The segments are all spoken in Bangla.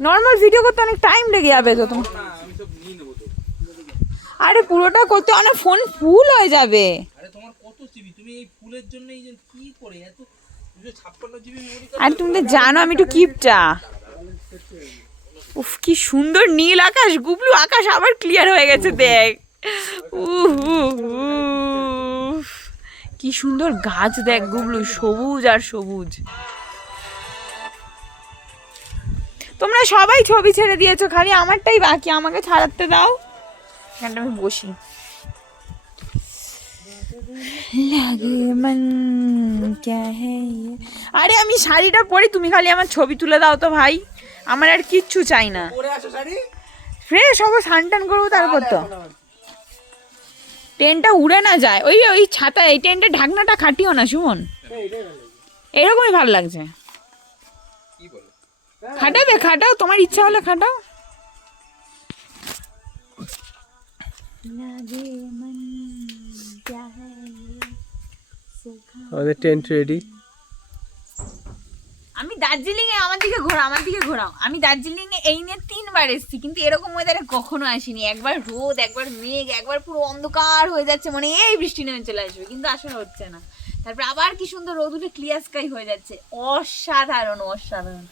নর্মাল ভিডিও করতে অনেক টাইম লেগে যাবে তো তোমার। আরে পুরোটা করতে অনেক ফোন ফুল হয়ে যাবে। আরে তোমার কত জিবি তুমি এই ফুলের জন্য এই কি করে এত আর তুমি তো জানো আমি একটু কিপটা উফ কি সুন্দর নীল আকাশ গুবলু আকাশ আবার ক্লিয়ার হয়ে গেছে দেখ। কি সুন্দর গাছ দেখ গুবলু সবুজ আর সবুজ। তোমরা সবাই ছবি ছেড়ে দিয়েছ খালি আমারটাই বাকি আমাকে ছাড়াতে দাও। এখানটা আমি বসি। লাগে মন ইয়ে? আরে আমি শাড়িটা পরি তুমি খালি আমার ছবি তুলে দাও তো ভাই। আমার আর কিচ্ছু চাই না। ফ্রেশ হব স্নান টান করব তারপর তো। ট্রেনটা উড়ে না যায়। ওই ওই ছাতা এই ট্রেনটা ঢাকনাটা খাটিও না সুমন। এরকমই ভালো লাগছে। কি বলো? খাটাবে খাটাও তোমার ইচ্ছা হলে খাটাও। আমাদের টেন্ট রেডি আমি দার্জিলিং এ আমার দিকে ঘোরাও আমার দিকে ঘোরাও। আমি দার্জিলিং এ এই নিয়ে তিনবার এসেছি কিন্তু এরকম ওয়েদারে কখনো আসিনি। একবার রোদ একবার মেঘ একবার পুরো অন্ধকার হয়ে যাচ্ছে মানে এই বৃষ্টি নেমে চলে আসবে কিন্তু আসলে হচ্ছে না। তারপর আবার কি সুন্দর রোদ উঠে ক্লিয়ার স্কাই হয়ে যাচ্ছে। অসাধারণ অসাধারণ।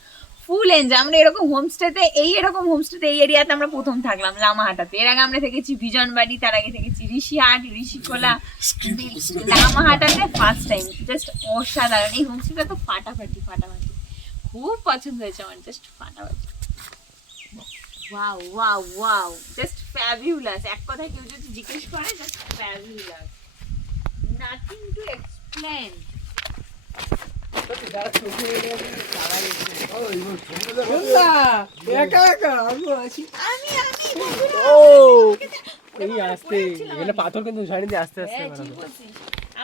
Full enjoy. আমরা এরকম হোমস্টেতে এই এরকম হোমস্টেতে এই এরিয়াতে আমরা প্রথম থাকলাম, লামাহাটাতে। এর আগে আমরা থেকেছি বিজনবাড়ি, তার আগে থেকেছি ঋষিহাট, ঋষিকোলা, লামাহাটাতে ফার্স্ট টাইম জাস্ট অসাধারণ। এই হোমস্টেটা তো ফাটাফাটি ফাটাফাটি। খুব পছন্দ হয়েছে আমার জাস্ট ফাটাফাটি। Wow wow wow just fabulous এক কথায় কেউ যদি জিজ্ঞেস করে just fabulous nothing to explain একা একা? আমি আছি। আমি আমি ও! এই আসতে। এখানে পাথর কিন্তু ঝাড়ি দিয়ে আস্তে আস্তে